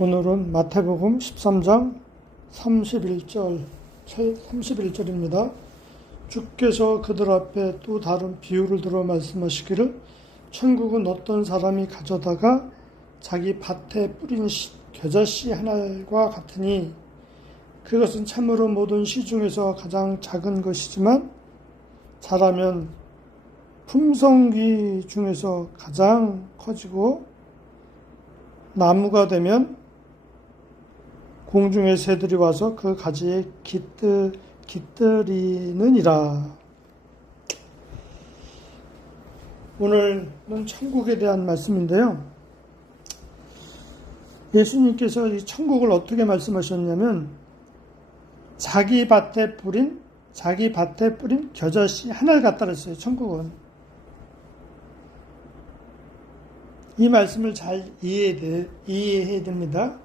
오늘은 마태복음 13장 31절입니다. 주께서 그들 앞에 또 다른 비유를 들어 말씀하시기를 천국은 어떤 사람이 가져다가 자기 밭에 뿌린 겨자씨 한 알과 같으니 그것은 참으로 모든 씨 중에서 가장 작은 것이지만 자라면 품성귀 중에서 가장 커지고 나무가 되면 공중의 새들이 와서 그 가지에 깃들이느니라. 오늘은 천국에 대한 말씀인데요. 예수님께서 이 천국을 어떻게 말씀하셨냐면 자기 밭에 뿌린 겨자씨 하나를 갖다 놨어요. 천국은. 이 말씀을 잘 이해해야 됩니다.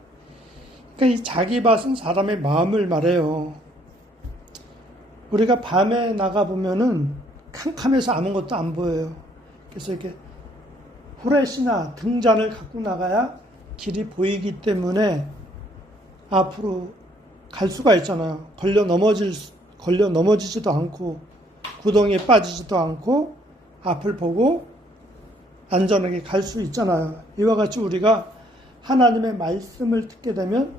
그러니까 이 자기 밭은 사람의 마음을 말해요. 우리가 밤에 나가보면은 캄캄해서 아무것도 안 보여요. 그래서 이렇게 후레쉬나 등잔을 갖고 나가야 길이 보이기 때문에 앞으로 갈 수가 있잖아요. 걸려 넘어지지도 않고 구덩이에 빠지지도 않고 앞을 보고 안전하게 갈 수 있잖아요. 이와 같이 우리가 하나님의 말씀을 듣게 되면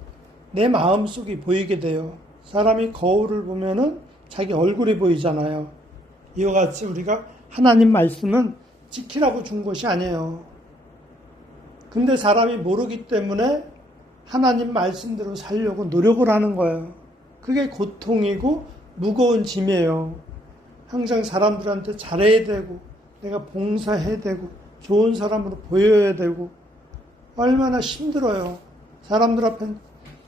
내 마음속이 보이게 돼요. 사람이 거울을 보면은 자기 얼굴이 보이잖아요. 이와 같이 우리가 하나님 말씀은 지키라고 준 것이 아니에요. 근데 사람이 모르기 때문에 하나님 말씀대로 살려고 노력을 하는 거예요. 그게 고통이고 무거운 짐이에요. 항상 사람들한테 잘해야 되고 내가 봉사해야 되고 좋은 사람으로 보여야 되고 얼마나 힘들어요. 사람들 앞에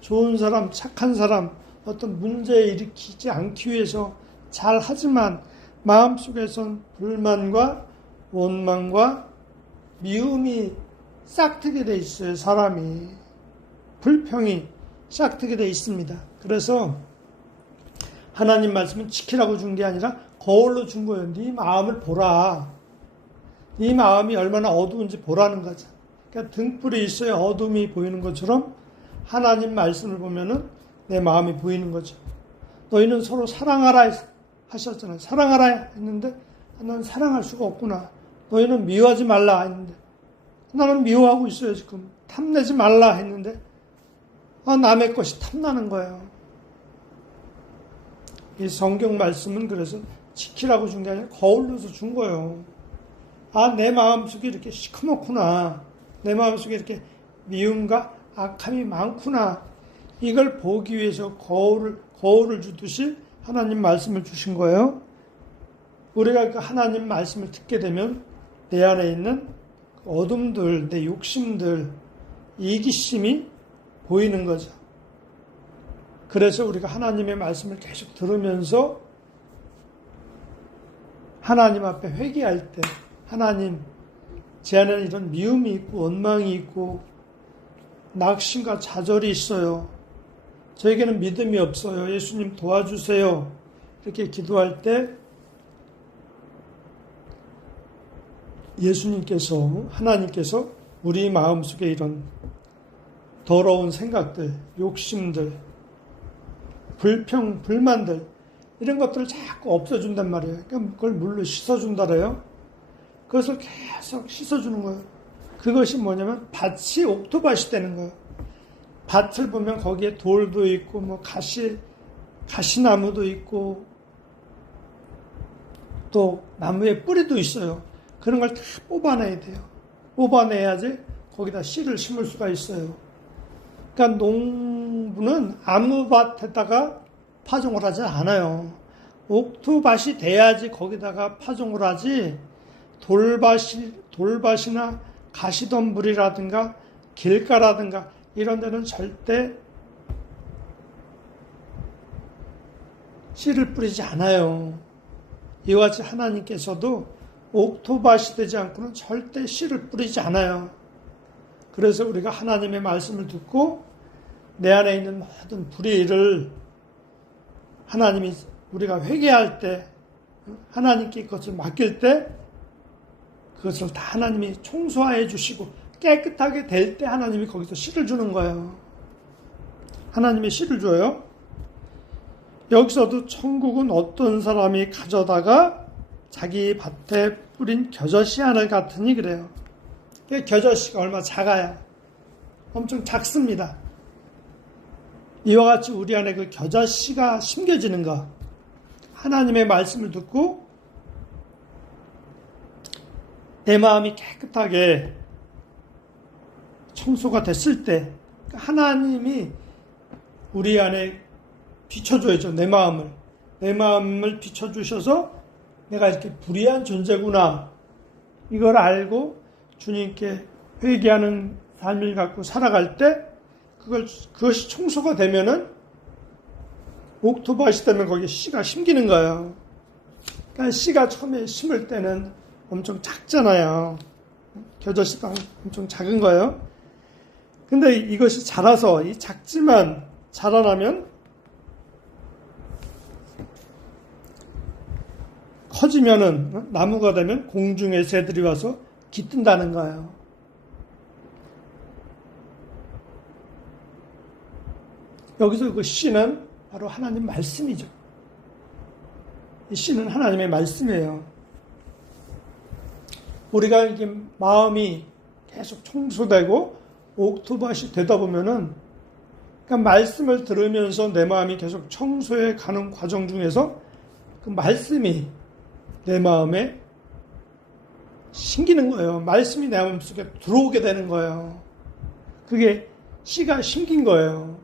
좋은 사람, 착한 사람, 어떤 문제 일으키지 않기 위해서 잘하지만 마음속에선 불만과 원망과 미움이 싹트게 돼 있어요. 사람이. 불평이 싹트게 돼 있습니다. 그래서 하나님 말씀은 지키라고 준 게 아니라 거울로 준 거예요. 네 마음을 보라. 네 마음이 얼마나 어두운지 보라는 거죠. 그러니까 등불이 있어야 어둠이 보이는 것처럼 하나님 말씀을 보면은 내 마음이 보이는 거죠. 너희는 서로 사랑하라 하셨잖아요. 사랑하라 했는데 난 사랑할 수가 없구나. 너희는 미워하지 말라 했는데 나는 미워하고 있어요. 지금 탐내지 말라 했는데 남의 것이 탐나는 거예요. 이 성경 말씀은 그래서 지키라고 준 게 아니라 거울로서 준 거예요. 내 마음속에 이렇게 시커멓구나. 내 마음속에 이렇게 미움과 악함이 많구나. 이걸 보기 위해서 거울을 주듯이 하나님 말씀을 주신 거예요. 우리가 그 하나님 말씀을 듣게 되면 내 안에 있는 어둠들, 내 욕심들, 이기심이 보이는 거죠. 그래서 우리가 하나님의 말씀을 계속 들으면서 하나님 앞에 회개할 때 하나님, 제 안에는 이런 미움이 있고 원망이 있고 낙심과 좌절이 있어요. 저에게는 믿음이 없어요. 예수님 도와주세요. 이렇게 기도할 때 하나님께서 우리 마음속에 이런 더러운 생각들, 욕심들, 불평, 불만들 이런 것들을 자꾸 없애준단 말이에요. 그러니까 그걸 물로 씻어준다래요. 그것을 계속 씻어주는 거예요. 그것이 뭐냐면 밭이 옥토밭이 되는 거예요. 밭을 보면 거기에 돌도 있고 가시나무도 있고 또 나무에 뿌리도 있어요. 그런 걸 다 뽑아내야 돼요. 뽑아내야지 거기다 씨를 심을 수가 있어요. 그러니까 농부는 아무 밭에다가 파종을 하지 않아요. 옥토밭이 돼야지 거기다가 파종을 하지 돌밭이나 가시덤불이라든가 길가라든가 이런 데는 절대 씨를 뿌리지 않아요. 이와 같이 하나님께서도 옥토밭이 되지 않고는 절대 씨를 뿌리지 않아요. 그래서 우리가 하나님의 말씀을 듣고 내 안에 있는 모든 불의를 하나님이 우리가 회개할 때 하나님께 그것을 맡길 때 그것을 다 하나님이 청소해 주시고 깨끗하게 될 때 하나님이 거기서 씨를 주는 거예요. 하나님이 씨를 줘요. 여기서도 천국은 어떤 사람이 가져다가 자기 밭에 뿌린 겨자씨 하늘 같으니 그래요. 겨자씨가 얼마나 작아야 엄청 작습니다. 이와 같이 우리 안에 그 겨자씨가 심겨지는 것, 하나님의 말씀을 듣고 내 마음이 깨끗하게 청소가 됐을 때 하나님이 우리 안에 비춰줘야죠. 내 마음을 비춰주셔서 내가 이렇게 불의한 존재구나 이걸 알고 주님께 회개하는 삶을 갖고 살아갈 때 그것이 청소가 되면은 옥토밭이 되면 거기에 씨가 심기는 거예요. 그러니까 씨가 처음에 심을 때는 엄청 작잖아요. 겨자씨가 엄청 작은 거예요. 근데 이것이 자라서 이 작지만 자라나면 커지면은 나무가 되면 공중의 새들이 와서 깃든다는 거예요. 여기서 그 씨는 바로 하나님 말씀이죠. 이 씨는 하나님의 말씀이에요. 우리가 이게 마음이 계속 청소되고 옥토밭이 되다 보면은 그러니까 말씀을 들으면서 내 마음이 계속 청소해 가는 과정 중에서 그 말씀이 내 마음에 심기는 거예요. 말씀이 내 마음속에 들어오게 되는 거예요. 그게 씨가 심긴 거예요.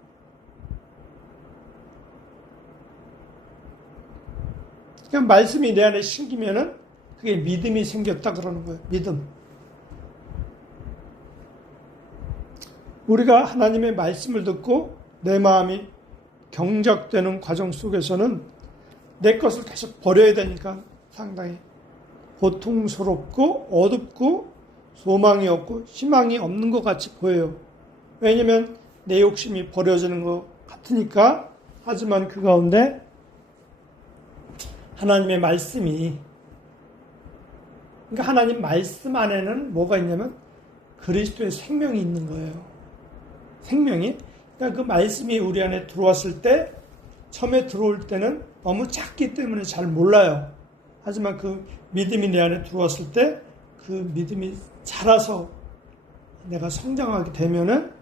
그러니까 말씀이 내 안에 심기면은 그게 믿음이 생겼다 그러는 거예요. 믿음. 우리가 하나님의 말씀을 듣고 내 마음이 경작되는 과정 속에서는 내 것을 계속 버려야 되니까 상당히 고통스럽고 어둡고 소망이 없고 희망이 없는 것 같이 보여요. 왜냐하면 내 욕심이 버려지는 것 같으니까. 하지만 그 가운데 하나님의 말씀이, 그러니까 하나님 말씀 안에는 뭐가 있냐면 그리스도의 생명이 있는 거예요. 생명이. 그러니까 그 말씀이 우리 안에 들어왔을 때, 처음에 들어올 때는 너무 작기 때문에 잘 몰라요. 하지만 그 믿음이 내 안에 들어왔을 때 그 믿음이 자라서 내가 성장하게 되면은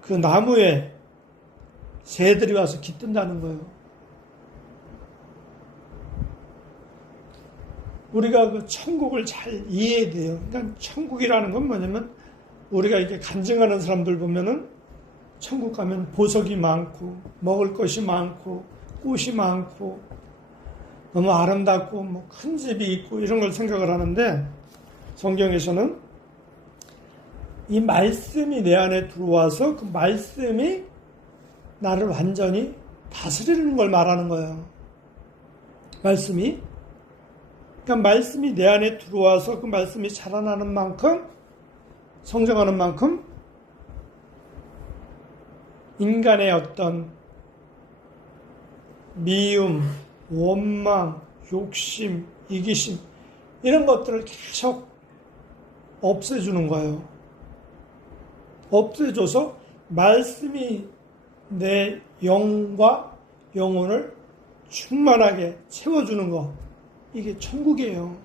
그 나무에 새들이 와서 깃든다는 거예요. 우리가 그 천국을 잘 이해해야 돼요. 그러니까 천국이라는 건 뭐냐면 우리가 이렇게 간증하는 사람들 보면은 천국 가면 보석이 많고 먹을 것이 많고 꽃이 많고 너무 아름답고 뭐 큰 집이 있고 이런 걸 생각을 하는데, 성경에서는 이 말씀이 내 안에 들어와서 그 말씀이 나를 완전히 다스리는 걸 말하는 거예요. 말씀이. 그러니까 말씀이 내 안에 들어와서 그 말씀이 자라나는 만큼, 성장하는 만큼 인간의 어떤 미움, 원망, 욕심, 이기심 이런 것들을 계속 없애주는 거예요. 없애줘서 말씀이 내 영과 영혼을 충만하게 채워주는 것, 이게 천국이에요.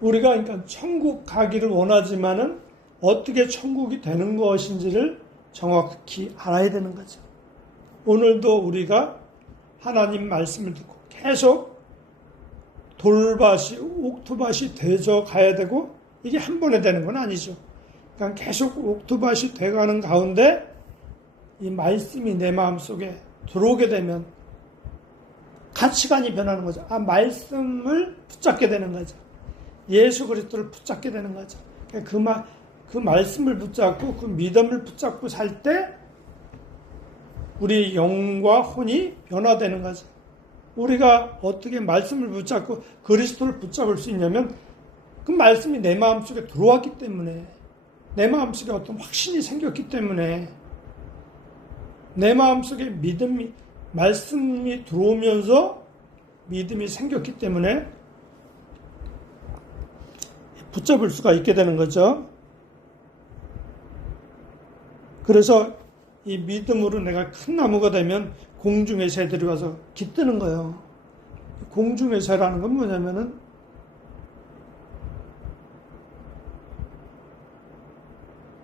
우리가 그러니까 천국 가기를 원하지만은 어떻게 천국이 되는 것인지를 정확히 알아야 되는 거죠. 오늘도 우리가 하나님 말씀을 듣고 계속 돌밭이, 옥토밭이 되져 가야 되고, 이게 한 번에 되는 건 아니죠. 그러니까 계속 옥토밭이 돼가는 가운데 이 말씀이 내 마음속에 들어오게 되면 가치관이 변하는 거죠. 말씀을 붙잡게 되는 거죠. 예수 그리스도를 붙잡게 되는 거죠. 그 말씀을 붙잡고 그 믿음을 붙잡고 살 때 우리 영과 혼이 변화되는 거죠. 우리가 어떻게 말씀을 붙잡고 그리스도를 붙잡을 수 있냐면 그 말씀이 내 마음속에 들어왔기 때문에, 내 마음속에 어떤 확신이 생겼기 때문에, 내 마음속에 믿음이, 말씀이 들어오면서 믿음이 생겼기 때문에 붙잡을 수가 있게 되는 거죠. 그래서 이 믿음으로 내가 큰 나무가 되면 공중의 새들이 와서 깃드는 거예요. 공중의 새라는 건 뭐냐면은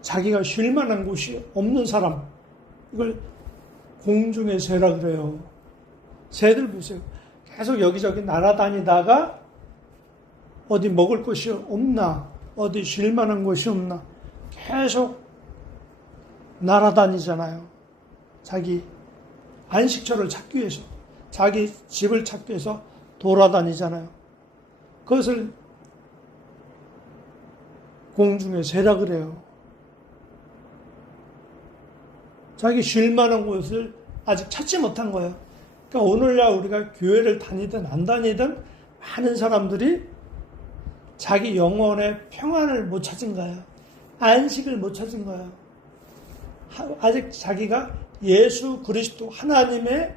자기가 쉴 만한 곳이 없는 사람, 이걸 공중의 새라 그래요. 새들 보세요. 계속 여기저기 날아다니다가 어디 먹을 곳이 없나, 어디 쉴 만한 곳이 없나, 계속 날아다니잖아요. 자기 안식처를 찾기 위해서, 자기 집을 찾기 위해서 돌아다니잖아요. 그것을 공중의 새라 그래요. 자기 쉴 만한 곳을 아직 찾지 못한 거예요. 그러니까 오늘날 우리가 교회를 다니든 안 다니든 많은 사람들이 자기 영혼의 평안을 못 찾은 거예요. 안식을 못 찾은 거예요. 아직 자기가 예수 그리스도 하나님의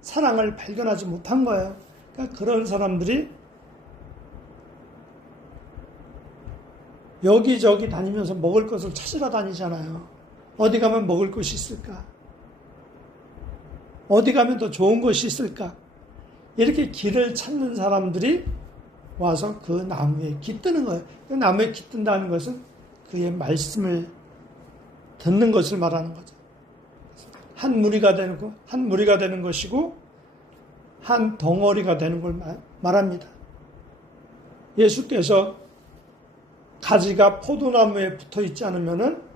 사랑을 발견하지 못한 거예요. 그러니까 그런 사람들이 여기저기 다니면서 먹을 것을 찾으러 다니잖아요. 어디 가면 먹을 것이 있을까? 어디 가면 더 좋은 것이 있을까? 이렇게 길을 찾는 사람들이 와서 그 나무에 깃드는 거예요. 그 나무에 깃든다는 것은 그의 말씀을 듣는 것을 말하는 거죠. 한 무리가 되는 것이고 한 덩어리가 되는 걸 말합니다. 예수께서 가지가 포도나무에 붙어 있지 않으면은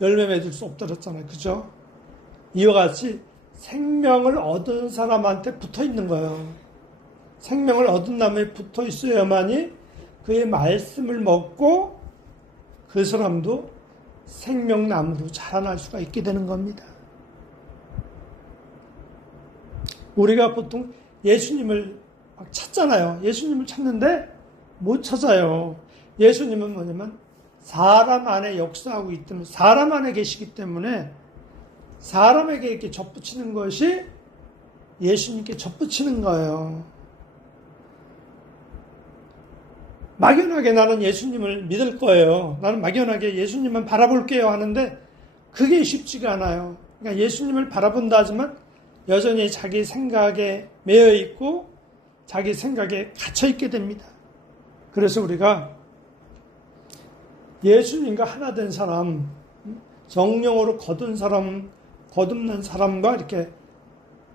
열매 맺을 수 없다 그랬잖아요. 그죠? 이와 같이 생명을 얻은 사람한테 붙어 있는 거예요. 생명을 얻은 나무에 붙어 있어야만이 그의 말씀을 먹고 그 사람도 생명나무로 자라날 수가 있게 되는 겁니다. 우리가 보통 예수님을 막 찾잖아요. 예수님을 찾는데 못 찾아요. 예수님은 뭐냐면 사람 안에 역사하고 있기 때문에, 사람 안에 계시기 때문에 사람에게 이렇게 접붙이는 것이 예수님께 접붙이는 거예요. 막연하게 나는 예수님을 믿을 거예요. 나는 막연하게 예수님만 바라볼게요 하는데 그게 쉽지가 않아요. 그러니까 예수님을 바라본다 하지만 여전히 자기 생각에 매여 있고 자기 생각에 갇혀 있게 됩니다. 그래서 우리가 예수님과 하나 된 사람, 성령으로 거듭난 사람과 이렇게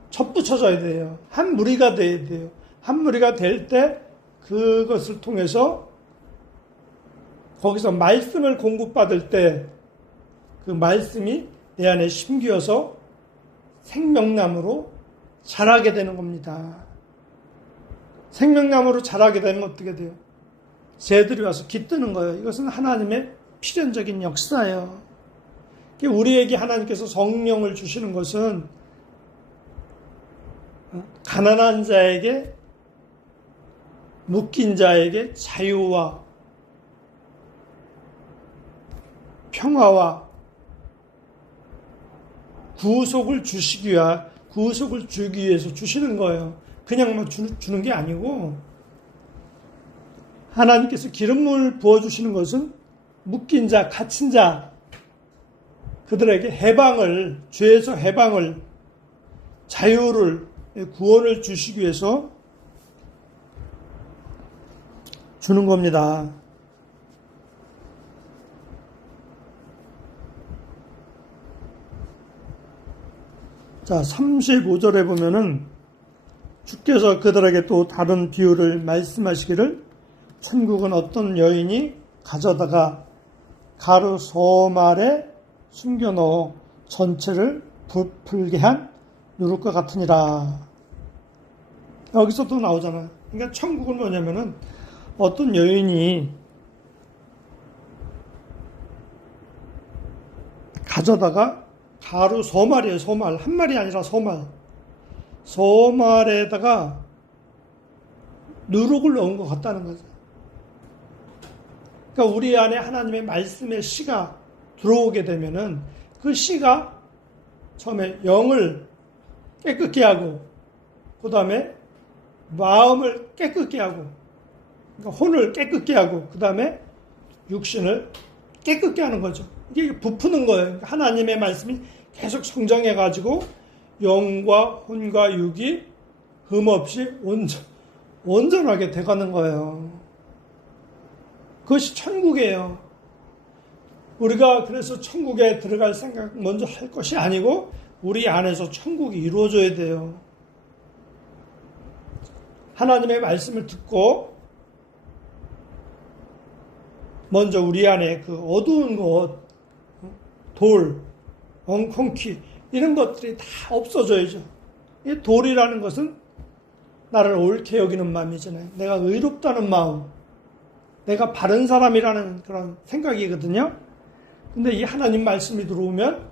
접붙여져야 돼요. 한 무리가 돼야 돼요. 한 무리가 될 때 그것을 통해서 거기서 말씀을 공급받을 때 그 말씀이 내 안에 심기어서 생명나무로 자라게 되는 겁니다. 생명나무로 자라게 되면 어떻게 돼요? 새들이 와서 깃드는 거예요. 이것은 하나님의 필연적인 역사예요. 우리에게 하나님께서 성령을 주시는 것은 가난한 자에게, 묶인 자에게 자유와 평화와 구속을 주기 위해서 주시는 거예요. 그냥 주는 게 아니고 하나님께서 기름을 부어주시는 것은 묶인 자, 갇힌 자, 그들에게 해방을, 죄에서 해방을, 자유를, 구원을 주시기 위해서 주는 겁니다. 자, 35절에 보면은 주께서 그들에게 또 다른 비유를 말씀하시기를 천국은 어떤 여인이 가져다가 가루 소말에 숨겨넣어 전체를 부풀게 한 누룩과 같으니라. 여기서 또 나오잖아요. 그러니까 천국은 뭐냐면은 어떤 여인이 가져다가 가루 소말이에요. 소말. 한 말이 아니라 소말. 소말에다가 누룩을 넣은 것 같다는 거죠. 그러니까 우리 안에 하나님의 말씀의 씨가 들어오게 되면은 그 씨가 처음에 영을 깨끗게 하고 그 다음에 마음을 깨끗게 하고, 그러니까 혼을 깨끗게 하고, 그 다음에 육신을 깨끗게 하는 거죠. 이게 부푸는 거예요. 그러니까 하나님의 말씀이 계속 성장해가지고 영과 혼과 육이 흠없이 온전하게 돼가는 거예요. 그것이 천국이에요. 우리가 그래서 천국에 들어갈 생각 먼저 할 것이 아니고 우리 안에서 천국이 이루어져야 돼요. 하나님의 말씀을 듣고 먼저 우리 안에 그 어두운 것, 돌, 엉겅퀴 이런 것들이 다 없어져야죠. 이 돌이라는 것은 나를 옳게 여기는 마음이잖아요. 내가 의롭다는 마음, 내가 바른 사람이라는 그런 생각이거든요. 근데 이 하나님 말씀이 들어오면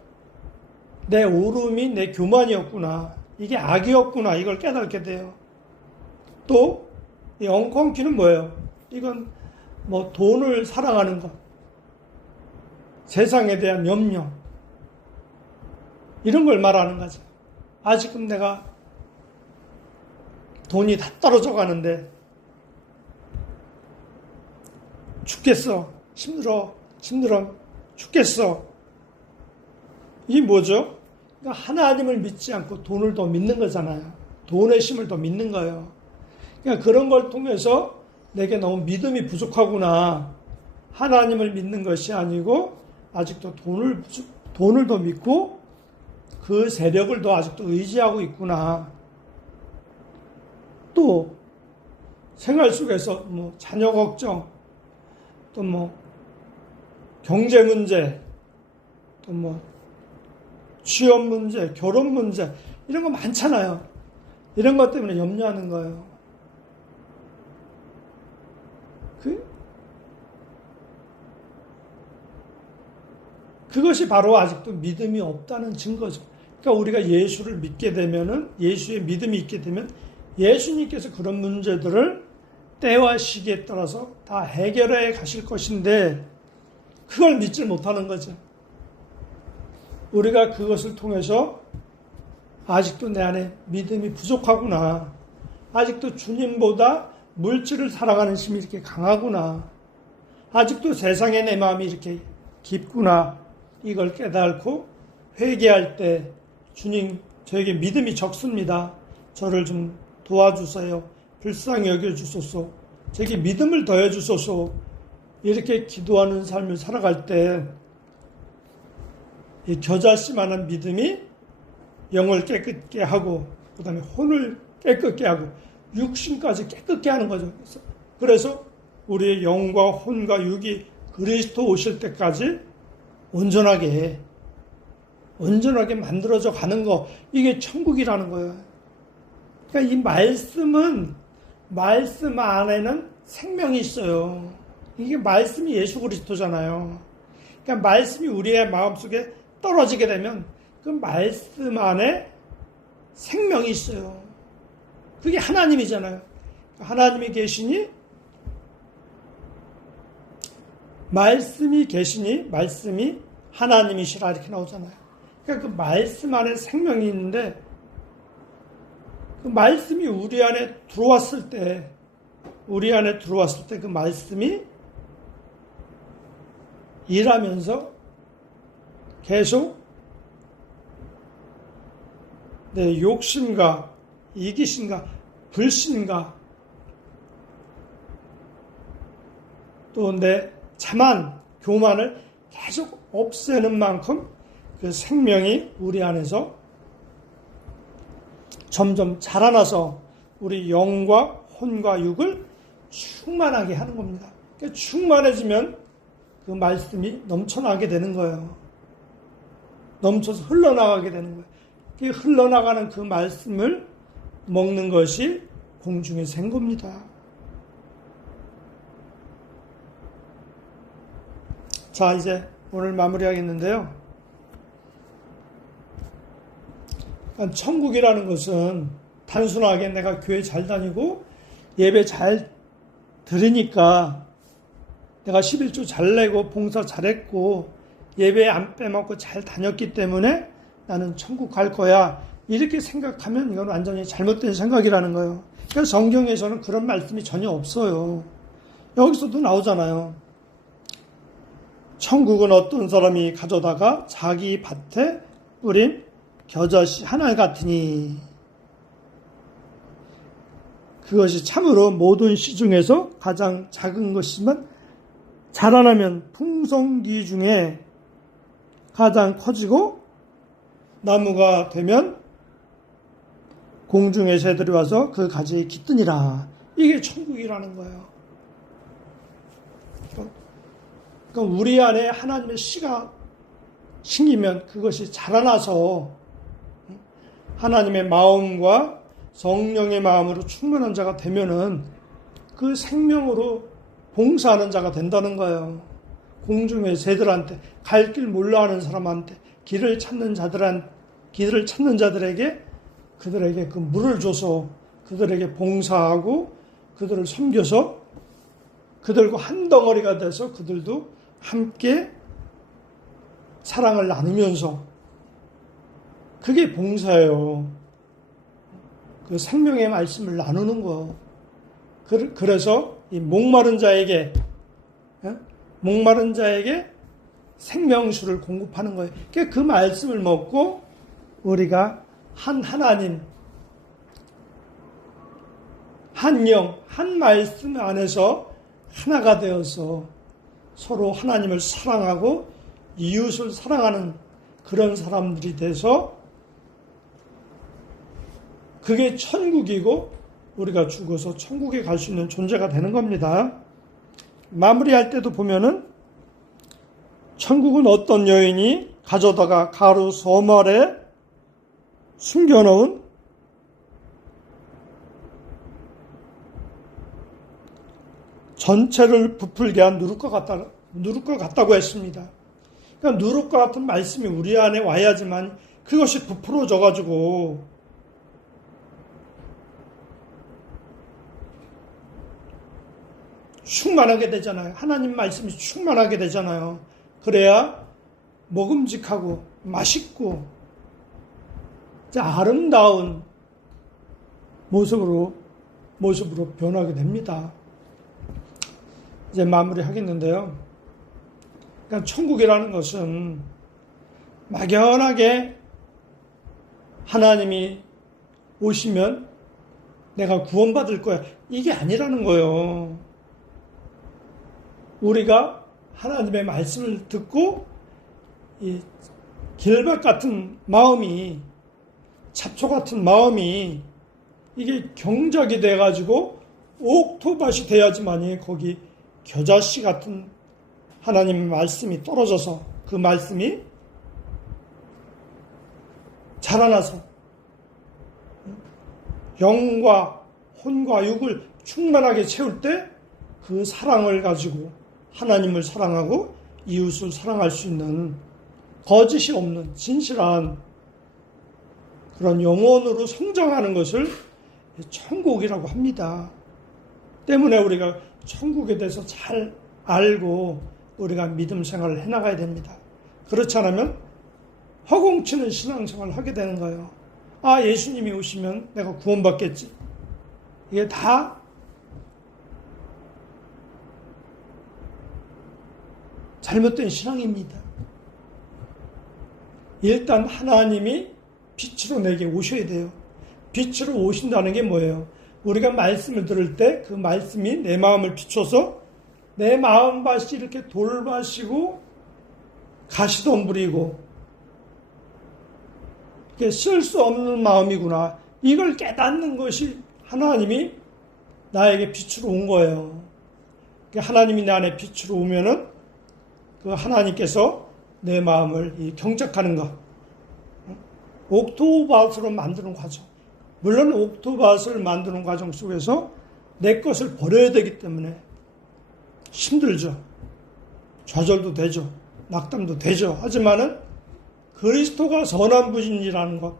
내 오름이 내 교만이었구나, 이게 악이었구나, 이걸 깨닫게 돼요. 또 이 엉겅퀴는 뭐예요? 이건 뭐 돈을 사랑하는 것, 세상에 대한 염려, 이런 걸 말하는 거죠. 아직은 내가 돈이 다 떨어져 가는데 죽겠어, 힘들어 죽겠어. 이게 뭐죠? 그러니까 하나님을 믿지 않고 돈을 더 믿는 거잖아요. 돈의 힘을 더 믿는 거예요. 그러니까 그런 걸 통해서 내게 너무 믿음이 부족하구나, 하나님을 믿는 것이 아니고 아직도 돈을 더 믿고 그 세력을 더 아직도 의지하고 있구나. 또 생활 속에서 뭐 자녀 걱정, 또 뭐 경제 문제, 또 뭐 취업 문제, 결혼 문제, 이런 거 많잖아요. 이런 것 때문에 염려하는 거예요. 그것이 바로 아직도 믿음이 없다는 증거죠. 그러니까 우리가 예수를 믿게 되면은, 예수의 믿음이 있게 되면 예수님께서 그런 문제들을 때와 시기에 따라서 다 해결해 가실 것인데 그걸 믿지 못하는 거죠. 우리가 그것을 통해서 아직도 내 안에 믿음이 부족하구나, 아직도 주님보다 물질을 사랑하는 힘이 이렇게 강하구나, 아직도 세상에 내 마음이 이렇게 깊구나, 이걸 깨닫고 회개할 때 주님, 저에게 믿음이 적습니다, 저를 좀 도와주세요, 불쌍히 여겨주소서, 저에게 믿음을 더해주소서, 이렇게 기도하는 삶을 살아갈 때 이 겨자씨만한 믿음이 영을 깨끗게 하고 그 다음에 혼을 깨끗게 하고 육신까지 깨끗게 하는 거죠. 그래서 우리의 영과 혼과 육이 그리스도 오실 때까지 온전하게 만들어져 가는 거, 이게 천국이라는 거예요. 그러니까 이 말씀 안에는 생명이 있어요. 이게 말씀이 예수 그리스도잖아요. 그러니까 말씀이 우리의 마음속에 떨어지게 되면 그 말씀 안에 생명이 있어요. 그게 하나님이잖아요. 하나님이 계시니, 말씀이 계시니 말씀이 하나님이시라, 이렇게 나오잖아요. 그러니까 그 말씀 안에 생명이 있는데 그 말씀이 우리 안에 들어왔을 때 그 말씀이 일하면서 계속 내 욕심과 이기심과 불신과 또 내 자만, 교만을 계속 없애는 만큼 그 생명이 우리 안에서 점점 자라나서 우리 영과 혼과 육을 충만하게 하는 겁니다. 그러니까 충만해지면 그 말씀이 넘쳐나게 되는 거예요. 넘쳐서 흘러나가게 되는 거예요. 그 흘러나가는 그 말씀을 먹는 것이 공중의 생고입니다. 자, 이제 오늘 마무리하겠는데요. 천국이라는 것은 단순하게 내가 교회 잘 다니고 예배 잘 드리니까, 내가 11조 잘 내고 봉사 잘했고 예배 안 빼먹고 잘 다녔기 때문에 나는 천국 갈 거야, 이렇게 생각하면 이건 완전히 잘못된 생각이라는 거예요. 그러니까 성경에서는 그런 말씀이 전혀 없어요. 여기서도 나오잖아요. 천국은 어떤 사람이 가져다가 자기 밭에 뿌린 겨자씨 하나 같으니 그것이 참으로 모든 씨 중에서 가장 작은 것이지만 자라나면 풍성기 중에 가장 커지고 나무가 되면 공중의 새들이 와서 그 가지에 깃드니라. 이게 천국이라는 거예요. 그러니까 우리 안에 하나님의 씨가 심기면 그것이 자라나서 하나님의 마음과 성령의 마음으로 충만한 자가 되면은 그 생명으로 봉사하는 자가 된다는 거예요. 공중의 새들한테, 갈 길 몰라 하는 사람한테, 길을 찾는 자들에게 그들에게 그 물을 줘서 그들에게 봉사하고 그들을 섬겨서 그들과 한 덩어리가 돼서 그들도 함께 사랑을 나누면서 그게 봉사예요. 그 생명의 말씀을 나누는 거. 그래서 이 목마른 자에게 생명수를 공급하는 거예요. 그 말씀을 먹고 우리가 한 하나님, 한 영, 한 말씀 안에서 하나가 되어서 서로 하나님을 사랑하고 이웃을 사랑하는 그런 사람들이 돼서 그게 천국이고 우리가 죽어서 천국에 갈 수 있는 존재가 되는 겁니다. 마무리할 때도 보면은 천국은 어떤 여인이 가져다가 가루 소말에 숨겨놓은 전체를 부풀게 한 누룩과 같다고 했습니다. 그러니까 누룩과 같은 말씀이 우리 안에 와야지만 그것이 부풀어져 가지고 충만하게 되잖아요. 하나님 말씀이 충만하게 되잖아요. 그래야 먹음직하고 맛있고 아름다운 모습으로 변하게 됩니다. 이제 마무리하겠는데요. 그러니까 천국이라는 것은 막연하게 하나님이 오시면 내가 구원받을 거야. 이게 아니라는 거예요. 우리가 하나님의 말씀을 듣고 이 길밭 같은 마음이, 잡초 같은 마음이 이게 경작이 돼가지고 옥토밭이 돼야지만이 거기 겨자씨 같은 하나님의 말씀이 떨어져서 그 말씀이 자라나서 영과 혼과 육을 충만하게 채울 때 그 사랑을 가지고 하나님을 사랑하고 이웃을 사랑할 수 있는 거짓이 없는 진실한 그런 영혼으로 성장하는 것을 천국이라고 합니다. 때문에 우리가 천국에 대해서 잘 알고 우리가 믿음 생활을 해나가야 됩니다. 그렇지 않으면 허공치는 신앙생활을 하게 되는 거예요. 아, 예수님이 오시면 내가 구원받겠지. 이게 다 잘못된 신앙입니다. 일단 하나님이 빛으로 내게 오셔야 돼요. 빛으로 오신다는 게 뭐예요? 우리가 말씀을 들을 때 그 말씀이 내 마음을 비춰서 내 마음밭이 이렇게 돌밭이고 가시덤불이고 이게 쓸 수 없는 마음이구나. 이걸 깨닫는 것이 하나님이 나에게 빛으로 온 거예요. 하나님이 내 안에 빛으로 오면은 그 하나님께서 내 마음을 경작하는 것, 옥토밭으로 만드는 과정. 물론 옥토밭을 만드는 과정 속에서 내 것을 버려야 되기 때문에 힘들죠. 좌절도 되죠. 낙담도 되죠. 하지만은 그리스도가 선한 분이라는 것,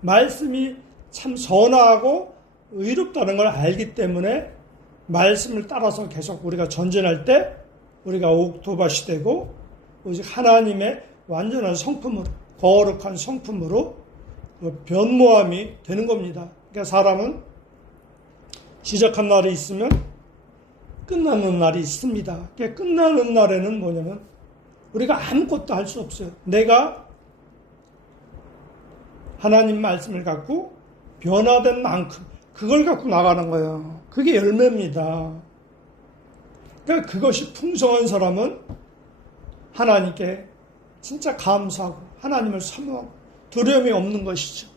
말씀이 참 선하고 의롭다는 걸 알기 때문에 말씀을 따라서 계속 우리가 전진할 때 우리가 옥토밭이 되고 오직 하나님의 완전한 성품으로, 거룩한 성품으로 변모함이 되는 겁니다. 그러니까 사람은 시작한 날이 있으면 끝나는 날이 있습니다. 그러니까 끝나는 날에는 뭐냐면 우리가 아무것도 할 수 없어요. 내가 하나님 말씀을 갖고 변화된 만큼 그걸 갖고 나가는 거예요. 그게 열매입니다. 그러니까 그것이 풍성한 사람은 하나님께 진짜 감사하고 하나님을 사모하고 두려움이 없는 것이죠.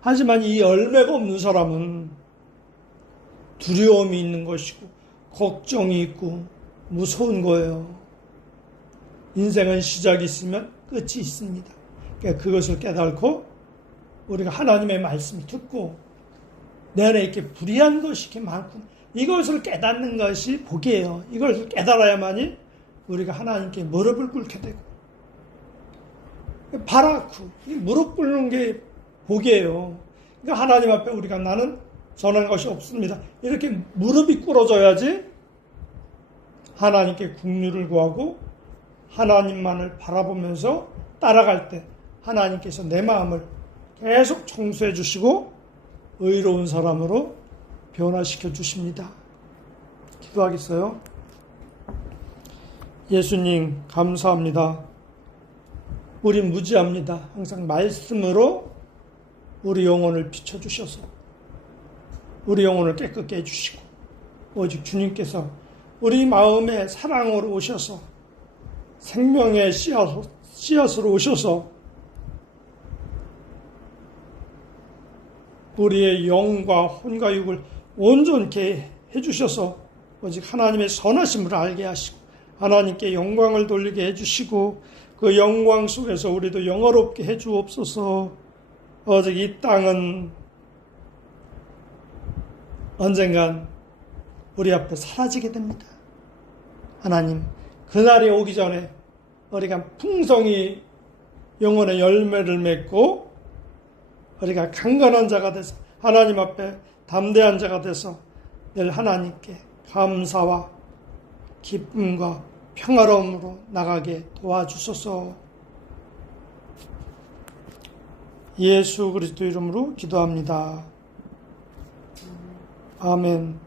하지만 이 열매가 없는 사람은 두려움이 있는 것이고 걱정이 있고 무서운 거예요. 인생은 시작이 있으면 끝이 있습니다. 그러니까 그것을 깨닫고 우리가 하나님의 말씀을 듣고 내 안에 이렇게 불의한 것이 이렇게 많고 이것을 깨닫는 것이 복이에요. 이것을 깨달아야만이 우리가 하나님께 무릎을 꿇게 되고 바라고 무릎 꿇는 게 복이에요. 그러니까 하나님 앞에 우리가 나는 전한 것이 없습니다. 이렇게 무릎이 꿇어져야지 하나님께 긍휼을 구하고 하나님만을 바라보면서 따라갈 때 하나님께서 내 마음을 계속 청소해 주시고 의로운 사람으로 변화시켜 주십니다. 기도하겠어요? 예수님 감사합니다. 우린 무지합니다. 항상 말씀으로 우리 영혼을 비춰주셔서 우리 영혼을 깨끗게 해주시고 오직 주님께서 우리 마음에 사랑으로 오셔서 생명의 씨앗으로 오셔서 우리의 영과 혼과 육을 온전케 해주셔서 오직 하나님의 선하심을 알게 하시고 하나님께 영광을 돌리게 해주시고 그 영광 속에서 우리도 영화롭게 해주옵소서. 오직 이 땅은 언젠간 우리 앞에 사라지게 됩니다. 하나님, 그날이 오기 전에 우리가 풍성히 영혼의 열매를 맺고 우리가 강건한 자가 돼서 하나님 앞에 담대한 자가 돼서 늘 하나님께 감사와 기쁨과 평화로움으로 나가게 도와주소서. 예수 그리스도 이름으로 기도합니다. 아멘.